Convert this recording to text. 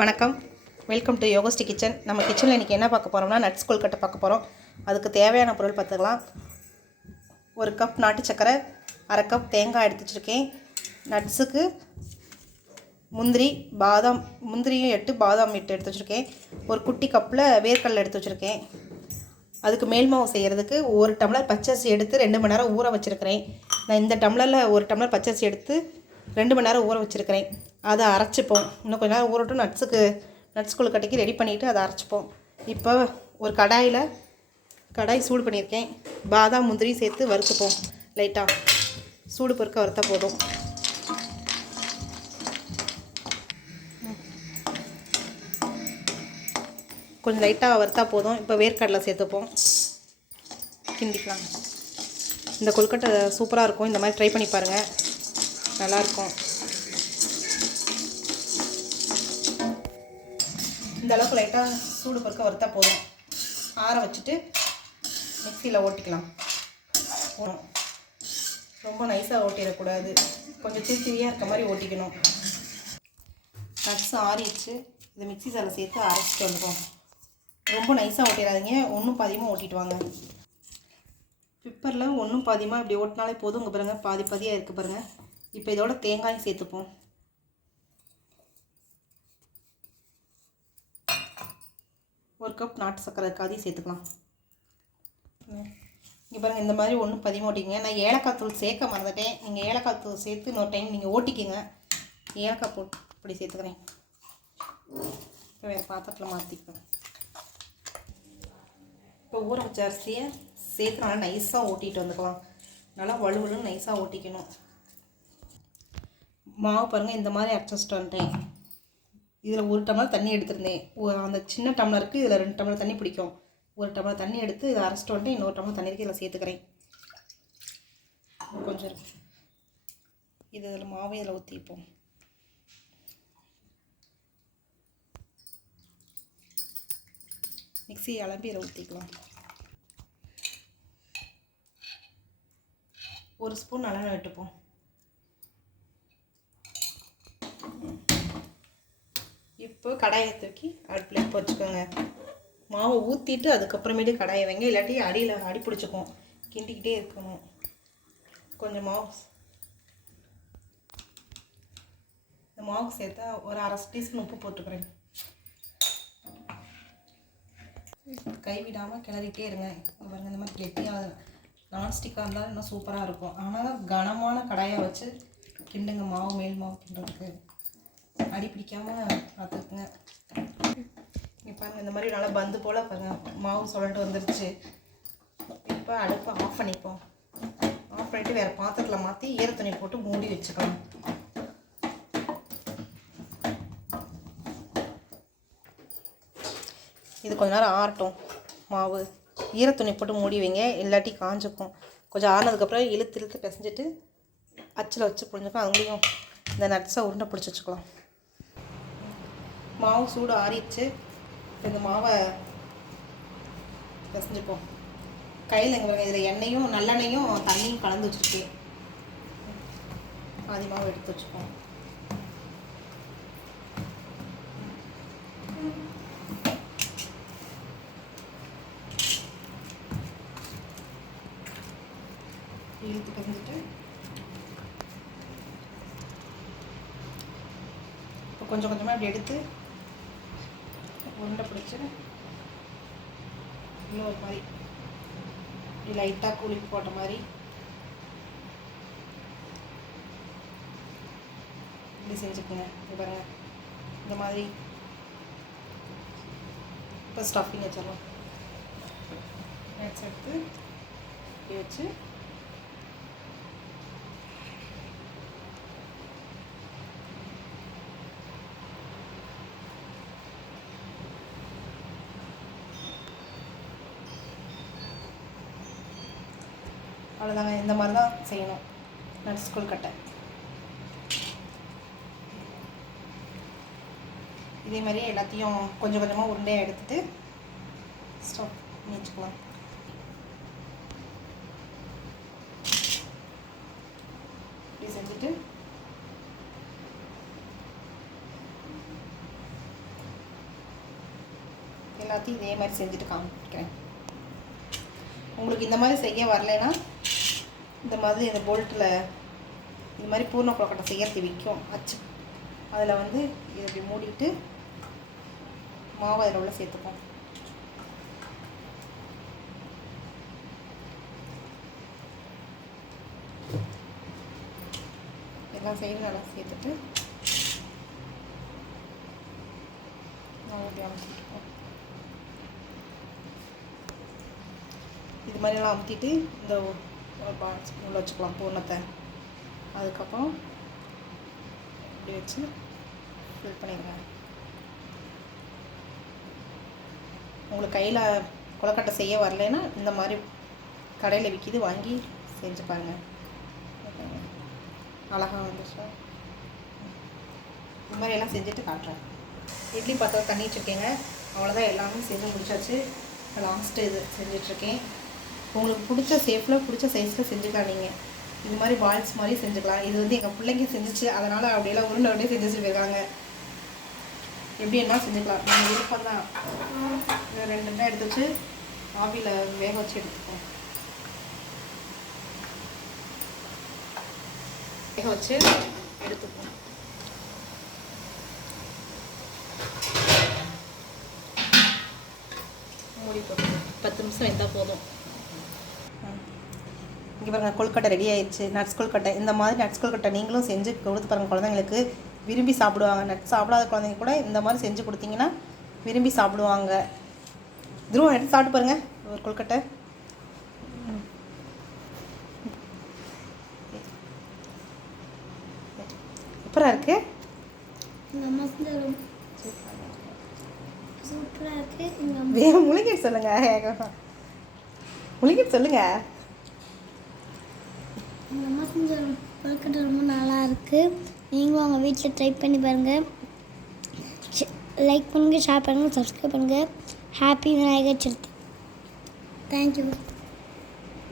வணக்கம். Welcome to யோகஸ்டி kitchen நம்ம கிச்சனில் இன்றைக்கி என்ன பார்க்க போகிறோம்னா நட்ஸ் கொல்கட்டை பார்க்க போகிறோம் அதுக்கு தேவையான பொருள் பார்த்துக்கலாம். ஒரு கப் நாட்டு சக்கரை அரை கப் தேங்காய் எடுத்து வச்சுருக்கேன். நட்ஸுக்கு முந்திரி பாதாம் முந்திரியும் எட்டு பாதாம் எட்டு எடுத்து வச்சுருக்கேன். ஒரு குட்டி கப்பில் வேர்க்கடலை எடுத்து வச்சுருக்கேன். அதுக்கு மேல் மாவு செய்கிறதுக்கு ஒரு டம்ளர் பச்சரிசி எடுத்து ரெண்டு மணி நேரம் ஊற வச்சுருக்கிறேன். நான் இந்த டம்ளரில் ஒரு டம்ளர் பச்சரிசி எடுத்து ரெண்டு மணி நேரம் ஊற வச்சுருக்கிறேன். அதை அரைச்சிப்போம். இன்னும் கொஞ்ச நேரம் ஊறட்டும் நட்ஸுக்கு நட்ஸ் கொழுக்கட்டைக்கு ரெடி பண்ணிவிட்டு அதை அரைச்சிப்போம். இப்போ ஒரு கடாயில் கடாய் சூடு பண்ணியிருக்கேன். பாதாம் முந்திரியும் சேர்த்து வறுத்துப்போம். லைட்டாக சூடு பொறுக்க வறுத்தா போதும். கொஞ்சம் லைட்டாக வறுத்தா போதும். இப்போ வேர்க்கடலை சேர்த்துப்போம். கிண்டிக்கலாம். இந்த கொழுக்கட்டை சூப்பராக இருக்கும். இந்த மாதிரி ட்ரை பண்ணி பாருங்கள் நல்லாயிருக்கும் இந்த அளவுக்கு லைட்டாக சூடு பொறுக்க வறுத்தா போதும். ஆற வச்சுட்டு மிக்சியில் ஓட்டிக்கலாம். ரொம்ப நைஸாக ஓட்டிடக்கூடாது. கொஞ்சம் திருத்திரியாக இருக்க மாதிரி ஓட்டிக்கணும். நட்ஸ் ஆறிடுச்சு. இந்த மிக்ஸி சாலை சேர்த்து அரைச்சிட்டு வந்துடும் ரொம்ப நைஸாக ஓட்டிடாதீங்க. ஒன்றும் பாதியமாக ஓட்டிட்டு வாங்க. பிப்பரில் ஒன்றும் பாதியமாக இப்படி ஓட்டினாலே போதும். உங்கள் பாருங்கள் பாதி பாதியாக இருக்குது பாருங்கள் இப்போ இதோட தேங்காயும் சேர்த்துப்போம். ஒரு கப் நாட்டு சர்க்கரை இருக்காதையும் சேர்த்துக்கலாம். இங்கே பாருங்கள் இந்த மாதிரி ஒன்றும் பதிவு நான் ஏலக்காய் தூள் சேர்க்க மறந்துட்டேன். நீங்கள் ஏலக்காய் தூள் சேர்த்து இன்னொரு டைம் நீங்கள் ஓட்டிக்கிங்க. ஏலக்காய் போட்டு இப்படி சேர்த்துக்கிறேன். இப்போ வேறு பாத்திரத்தில் மாற்றிக்கிறேன் இப்போ ஊற வச்ச அரிசியை சேர்த்து நல்லா நைஸாக ஓட்டிகிட்டு வந்துக்கலாம். நல்லா வலுவலுன்னு நைஸாக ஓட்டிக்கணும். மாவு பாருங்கள் இந்த மாதிரி அரைச்சிட்டு வந்துட்டேன் இதில் ஒரு டம்ளர் தண்ணி எடுத்திருந்தேன். அந்த சின்ன டம்ளருக்கு இதில் ரெண்டு டம்ளர் தண்ணி பிடிக்கும். ஒரு டம்ளர் தண்ணி எடுத்து இதை அரைச்சிட்டு வந்துட்டு இன்னொரு டம்ளர் தண்ணி இருக்கு இதில் சேர்த்துக்கிறேன். கொஞ்சம் இது இதில் மாவை இதில் ஊற்றிப்போம் மிக்ஸி அலம்பி இதில் ஊற்றிக்கலாம் ஒரு ஸ்பூன் நல்லெண்ணெய் விட்டுப்போம். இப்போ கடாயை தூக்கி அடுப்பில் போச்சுக்கோங்க வச்சுக்கோங்க மாவை ஊற்றிட்டு அதுக்கப்புறமேட்டு கடாயை வைங்க. இல்லாட்டி அடியில் அடி பிடிச்சிக்கும். கிண்டிக்கிட்டே இருக்கணும். கொஞ்சம் மாவு இந்த மாவு சேர்த்தா ஒரு அரை டீஸ்பூன் உப்பு போட்டுக்கிறேன். கைவிடாமல் கிளறிட்டே இருங்க. பாருங்க இந்த மாதிரி கெட்டியாக நான்ஸ்டிக்காக இருந்தாலும் இன்னும் சூப்பராக இருக்கும். ஆனால் கனமான கடாயை வச்சு கிண்டுங்க மாவு மேல் மாவு கிண்டுறதுக்கு. அடி பிடிக்காமல் பார்த்துக்குங்க. இங்கே பாருங்கள் இந்த மாதிரி நல்லா பந்து போல் பாருங்கள் மாவு சொல்லிட்டு வந்துருச்சு. இப்போ அடுப்பை ஆஃப் பண்ணிப்போம். ஆஃப் பண்ணிவிட்டு வேறு பாத்திரத்தில் மாற்றி ஈர துணி போட்டு மூடி வச்சுக்கலாம் இது கொஞ்ச நேரம் ஆறட்டும் மாவு. ஈர துணி போட்டு மூடி வைங்க இல்லாட்டி காஞ்சிக்கும் கொஞ்சம் ஆறினதுக்கப்புறம் இழுத்து இழுத்து பிசைஞ்சிட்டு அச்சில் வச்சு புரிஞ்சுக்கும் அதுலேயும் இந்த நட்ஸை உருண்டை பிடிச்சி வச்சுக்கலாம். மாவு சூடு ஆறிடுச்சு. இந்த மாவை பிசைஞ்சுப்போம் கையில் எங்களுக்கு இதில் எண்ணெயும் நல்லெண்ணையும் தண்ணியும் கலந்து வச்சுருக்கேன் பாதி மாவு எடுத்து வச்சுப்போம். இழுத்து பிசைஞ்சிட்டு. இப்போ கொஞ்சம் கொஞ்சமாக இப்படி எடுத்து உருண்டை பிடிச்சி இன்னும் ஒரு மாதிரி. இப்படி லைட்டாக குளிப்பு போட்ட மாதிரி. இப்படி செஞ்சுக்கோங்க. இது இந்த மாதிரி. இப்போ ஸ்டஃபிங் வச்சிடலாம். எடுத்து இப்படி வச்சு அவ்வளோதாங்க இந்த மாதிரி தான் செய்யணும் நட்ஸ் கொழுக்கட்டை இதே மாதிரி எல்லாத்தையும் கொஞ்சம் கொஞ்சமாக உருண்டையாக எடுத்துட்டு ஸ்டவ் பண்ணி வச்சுக்கலாம் இப்படி செஞ்சுட்டு எல்லாத்தையும் இதே மாதிரி செஞ்சுட்டு காமிக்கிறேன். உங்களுக்கு இந்த மாதிரி செய்ய வரலைன்னா இந்த மாதிரி இந்த போல்ட்டில் இந்த மாதிரி பூர்ண கொழக்கட்டை செய்யறது விற்கும். அச்சு. அதில் வந்து இதை இப்படி மூடிட்டு மாவு அதில் உள்ள சேர்த்துப்போம். எல்லாம் செய்து நல்லா சேர்த்துட்டு மாவு இப்படி இது மாதிரிலாம் அமுத்திட்டு இந்த பாக்ஸ் உள்ள வச்சுக்கலாம் பூர்ணத்தை. அதுக்கப்புறம் இப்படி வச்சு ஃபில் பண்ணிடுங்க. உங்களுக்கு கையில் கொலக்கட்டை செய்ய வரலைன்னா இந்த மாதிரி கடையில் விற்கிது வாங்கி செஞ்சு பாருங்க. அழகாக வந்துச்சு இந்த மாதிரி எல்லாம் செஞ்சுட்டு காட்டுறேன். இட்லி பாத்திரம் தண்ணி வச்சுருக்கேங்க. அவ்வளோதான் எல்லாமே செஞ்சு முடிச்சாச்சு. லாஸ்ட்டு இது செஞ்சிட்ருக்கேன் உங்களுக்கு பிடிச்ச சேஃபில் பிடிச்ச சைஸில் செஞ்சுக்கலாம் நீங்கள் இது மாதிரி பால்ஸ் மாதிரி செஞ்சுக்கலாம். இது வந்து எங்கள் பிள்ளைங்க செஞ்சிச்சு. அதனால் அப்படியெல்லாம் உருண்டை அப்படியே செஞ்சு வச்சுருக்காங்க எப்படி என்ன செஞ்சுக்கலாம். நம்ம விருப்பம் தான். ரெண்டு ரெண்டாக எடுத்து வச்சு ஆவியில் வேக வச்சு எடுத்துப்போம். வேக வச்சு எடுத்துப்போம். மூடி போட்டு பத்து நிமிஷம் வெந்தால் போதும். இங்கே பாருங்கள் கொழுக்கட்டை ரெடி ஆயிடுச்சு. நட்ஸ் கொழுக்கட்டை. இந்த மாதிரி நட்ஸ் கொழுக்கட்டை நீங்களும் செஞ்சு கொடுத்து பாருங்கள் குழந்தைங்களுக்கு விரும்பி சாப்பிடுவாங்க. நட்ஸ் சாப்பிடாத குழந்தைங்க கூட இந்த மாதிரி செஞ்சு கொடுத்தீங்கன்னா விரும்பி சாப்பிடுவாங்க. துருவம் எடுத்து சாப்பிட்டு பாருங்க ஒரு கொழுக்கட்டை. எப்பரா இருக்கு? வந்து சூப்பராக வேக முழுங்கிட்டு சொல்லுங்க முழுங்கிட்டு சொல்லுங்க. எங்கள் அம்மா செஞ்ச கொழுக்கட்டை ரொம்ப நல்லா இருக்குது நீங்களும் உங்கள் வீட்டில் ட்ரை பண்ணி பாருங்கள் லைக் பண்ணுங்கள் ஷேர் பண்ணுங்கள் சப்ஸ்கிரைப் பண்ணுங்கள் ஹாப்பி விநாயகர் சதுர்த்தி தேங்க்யூ